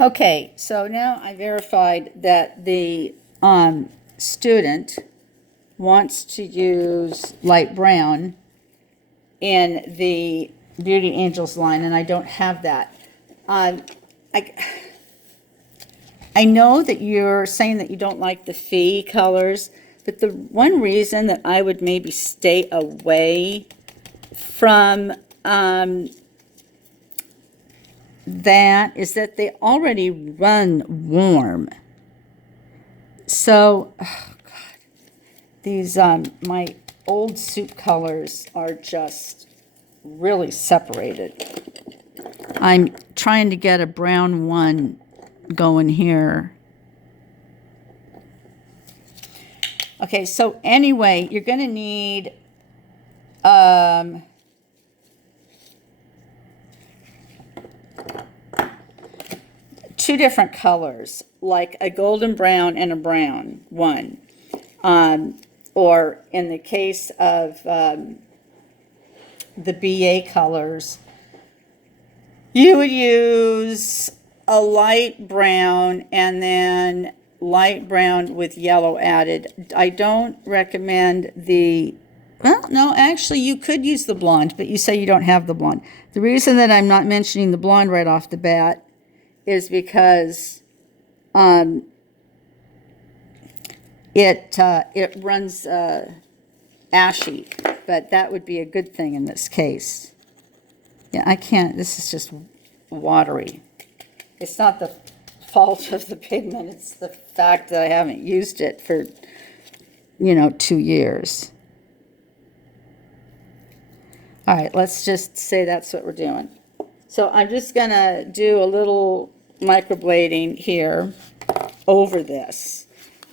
Okay, so now I verified that the student wants to use light brown in the Beauty Angels line, and I don't have that. I, I know that you're saying that you don't like the Fee colors, but the one reason that I would maybe stay away from that is that they already run warm. So, oh God, these, my old soup colors are just really separated. I'm trying to get a brown one going here. Okay, so anyway, you're going to need two different colors, like a golden brown and a brown one. Or in the case of the BA colors, you would use a light brown and then light brown with yellow added. I don't recommend the, well, no, actually you could use the blonde, but you say you don't have the blonde. The reason that I'm not mentioning the blonde right off the bat is because it runs ashy, but that would be a good thing in this case. Yeah, I can't, this is just watery. It's not the fault of the pigment, it's the fact that I haven't used it for, 2 years. All right, let's just say that's what we're doing. So I'm just gonna do a little microblading here over this,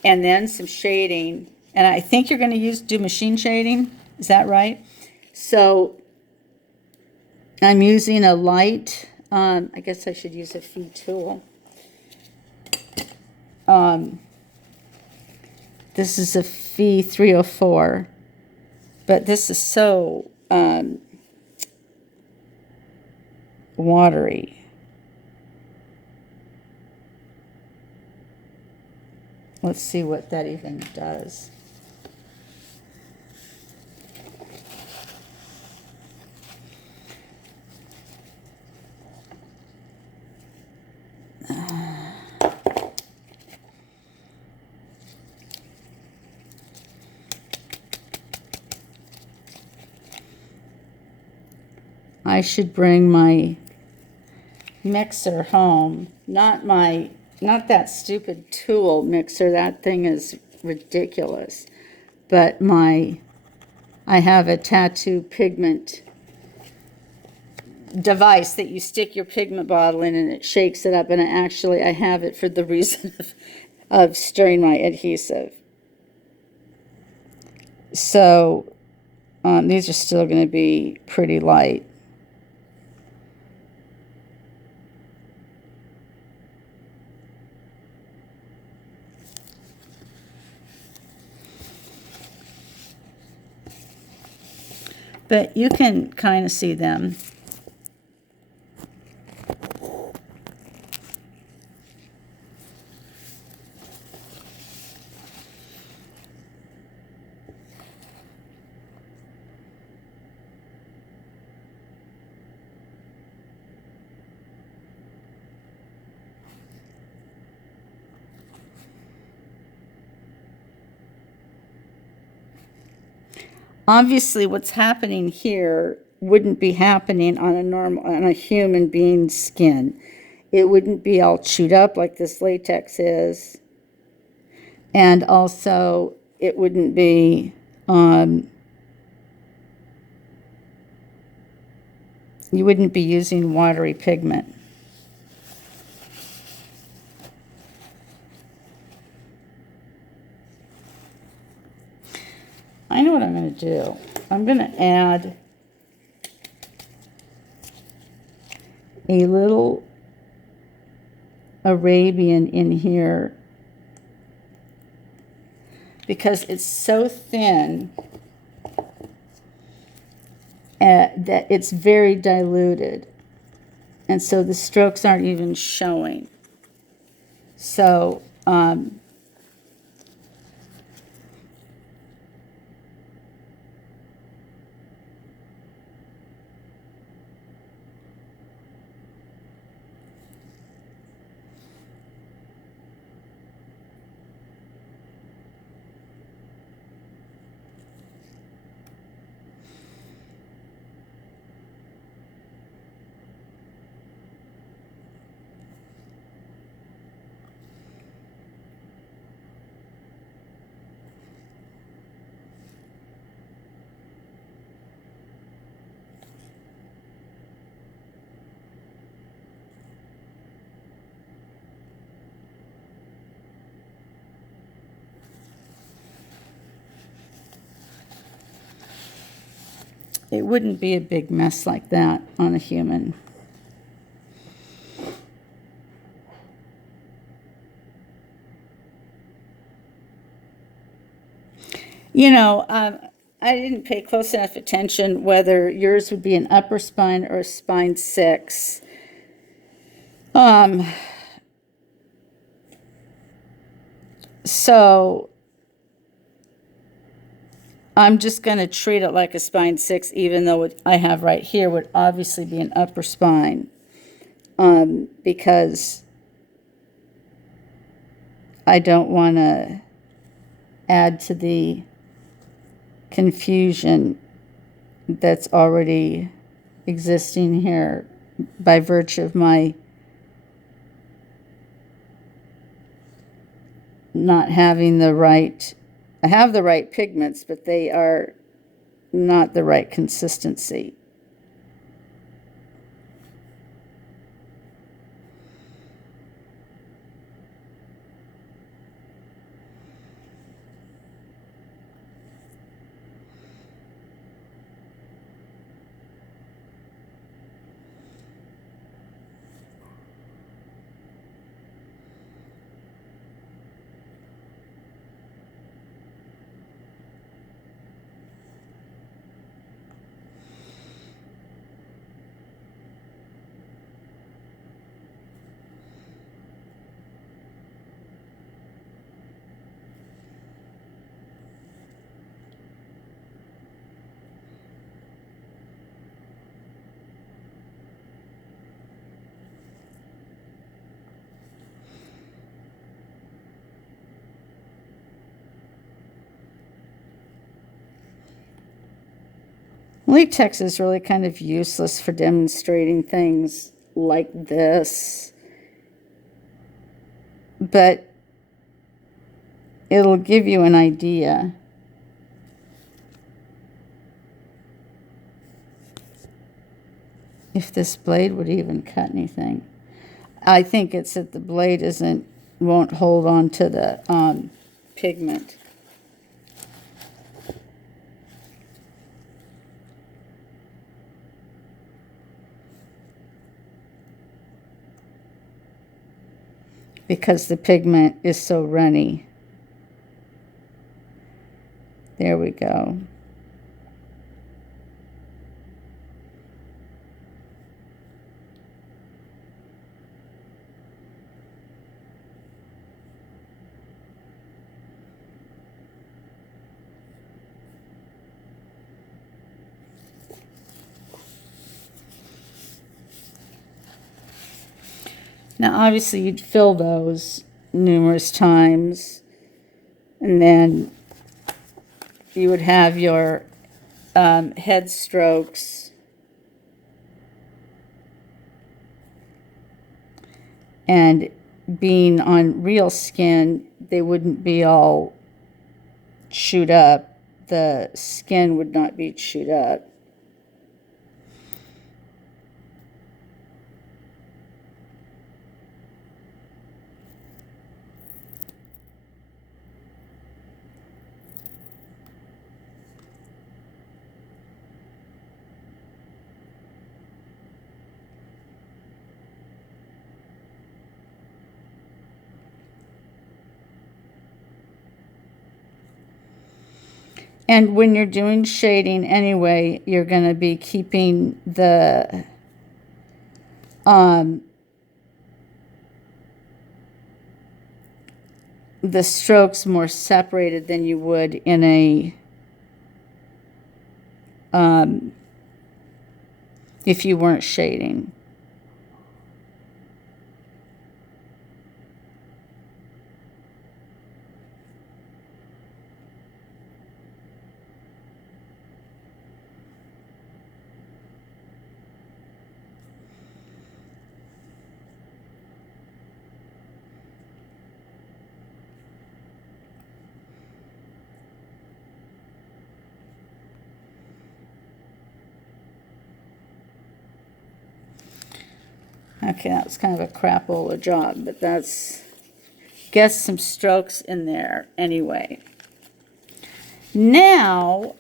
and then some shading, and I think you're gonna do machine shading, is that right? So I'm using a light, I guess I should use a Fee tool. This is a Fee 304, but this is so watery. Let's see what that even does. I should bring my mixer home. Not that stupid tool mixer. That thing is ridiculous. But I have a tattoo pigment device that you stick your pigment bottle in and it shakes it up. And I have it for the reason of stirring my adhesive. So these are still going to be pretty light. But you can kind of see them. Obviously, what's happening here wouldn't be happening on a human being's skin. It wouldn't be all chewed up like this latex is. And also, it wouldn't be, you wouldn't be using watery pigment. I know what I'm going to do. I'm going to add a little Arabian in here because it's so thin that it's very diluted. And so the strokes aren't even showing. So, it wouldn't be a big mess like that on a human. You know, I didn't pay close enough attention whether yours would be an upper spine or a spine 6. So I'm just going to treat it like a spine 6, even though what I have right here would obviously be an upper spine, because I don't want to add to the confusion that's already existing here by virtue of my not having the right, I have the right pigments, but they are not the right consistency. Latex is really kind of useless for demonstrating things like this, but it'll give you an idea. If this blade would even cut anything. I think it's that the blade won't hold on to the pigment. Because the pigment is so runny. There we go. Now, obviously, you'd fill those numerous times, and then you would have your head strokes, and being on real skin, they wouldn't be all chewed up. The skin would not be chewed up. And when you're doing shading anyway, you're going to be keeping the – the strokes more separated than you would in a, if you weren't shading. Okay, that was kind of a crapola job, but that's, get some strokes in there anyway. Now,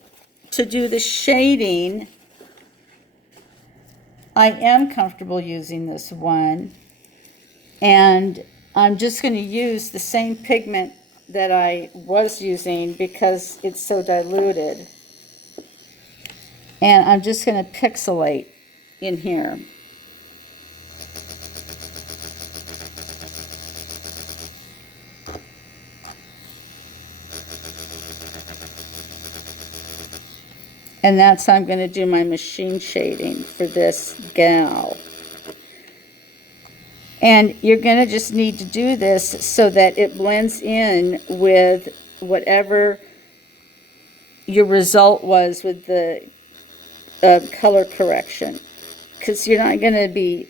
to do the shading, I am comfortable using this one, and I'm just going to use the same pigment that I was using because it's so diluted. And I'm just going to pixelate in here. And that's how I'm going to do my machine shading for this gal. And you're going to just need to do this so that it blends in with whatever your result was with the color correction. Because you're not going to be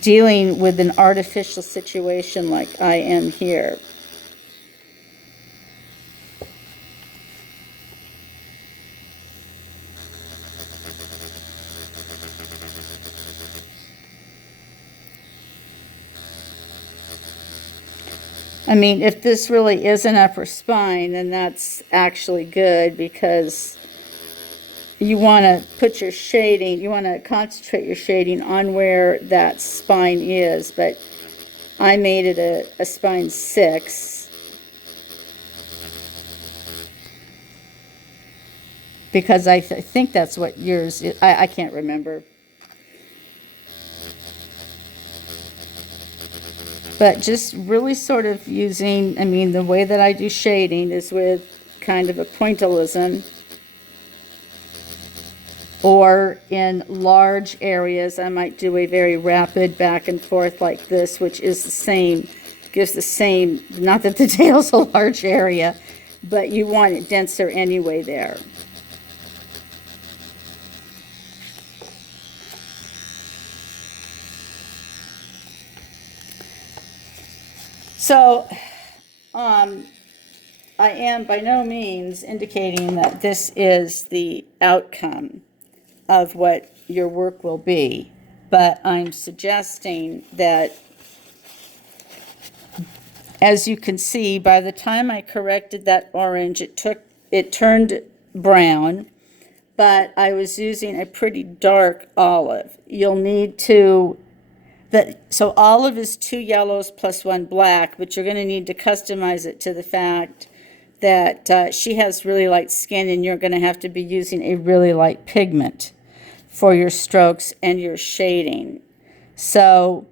dealing with an artificial situation like I am here. I mean, if this really is an upper spine, then that's actually good because you want to put your shading, you want to concentrate your shading on where that spine is, but I made it a spine 6 because I think that's what yours is. I can't remember. But just really sort of using, I mean, the way that I do shading is with kind of a pointillism, or in large areas, I might do a very rapid back and forth like this, which is the same, gives the same, not that the tail's a large area, but you want it denser anyway there. So, I am by no means indicating that this is the outcome of what your work will be, but I'm suggesting that, as you can see, by the time I corrected that orange, it turned brown, but I was using a pretty dark olive. You'll need to, so olive is 2 yellows plus 1 black, but you're going to need to customize it to the fact that she has really light skin, and you're going to have to be using a really light pigment for your strokes and your shading. So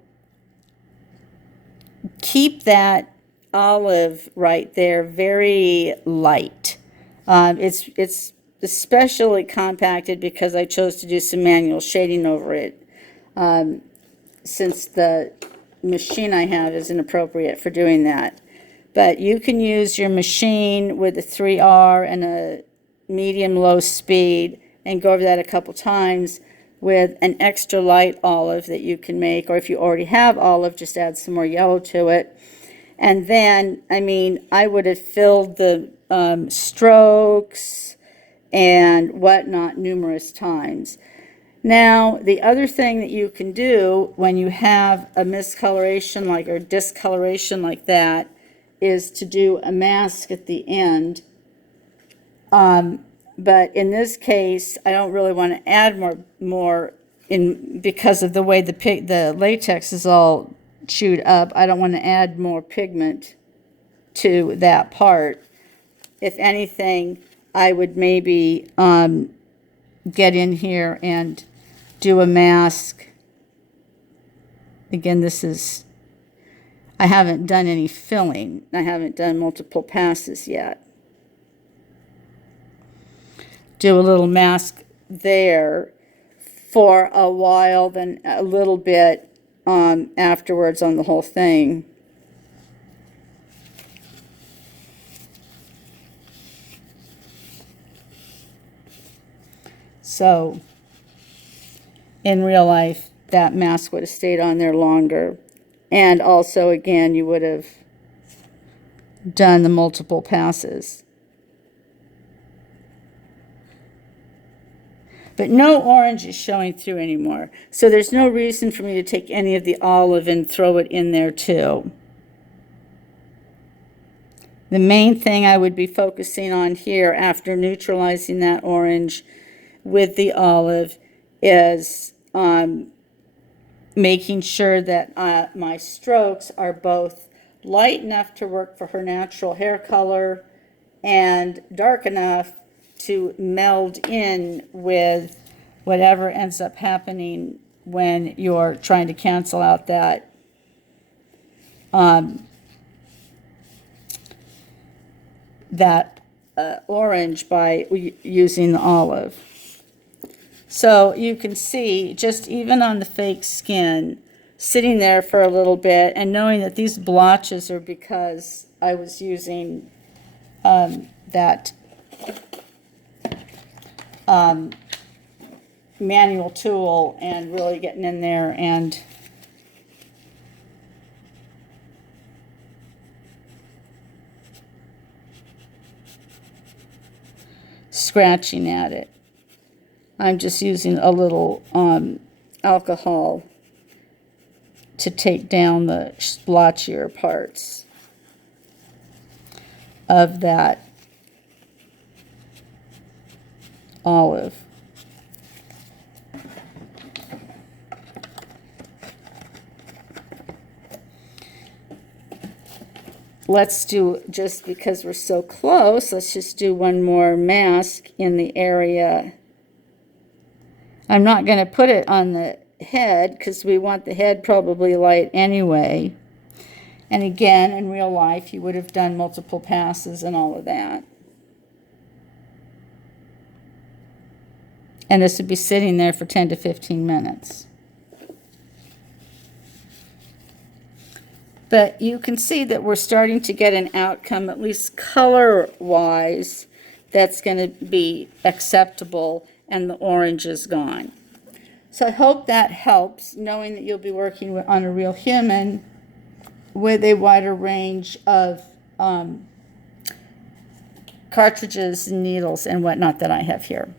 keep that olive right there very light. It's especially compacted because I chose to do some manual shading over it, since the machine I have isn't appropriate for doing that. But you can use your machine with a 3R and a medium-low speed and go over that a couple times with an extra light olive that you can make, or if you already have olive, just add some more yellow to it. And then, I mean, I would have filled the strokes and whatnot numerous times. Now, the other thing that you can do when you have a miscoloration like, or discoloration like that, is to do a mask at the end. But in this case, I don't really want to add more in, because of the way the latex is all chewed up. I don't want to add more pigment to that part. If anything, I would maybe get in here and do a mask. Again, this is, I haven't done any filling. I haven't done multiple passes yet. Do a little mask there for a while, then a little bit afterwards on the whole thing. So in real life, that mask would have stayed on there longer. And also, again, you would have done the multiple passes. But no orange is showing through anymore. So there's no reason for me to take any of the olive and throw it in there too. The main thing I would be focusing on here after neutralizing that orange with the olive is making sure that my strokes are both light enough to work for her natural hair color and dark enough to meld in with whatever ends up happening when you're trying to cancel out that orange by using the olive. So you can see, just even on the fake skin, sitting there for a little bit and knowing that these blotches are because I was using that manual tool and really getting in there and scratching at it. I'm just using a little alcohol to take down the splotchier parts of that olive. Let's do, just because we're so close, let's just do one more mask in the area. I'm not going to put it on the head because we want the head probably light anyway. And again, in real life, you would have done multiple passes and all of that. And this would be sitting there for 10 to 15 minutes. But you can see that we're starting to get an outcome, at least color-wise, that's going to be acceptable, and the orange is gone. So I hope that helps, knowing that you'll be working on a real human with a wider range of cartridges, needles, and whatnot that I have here.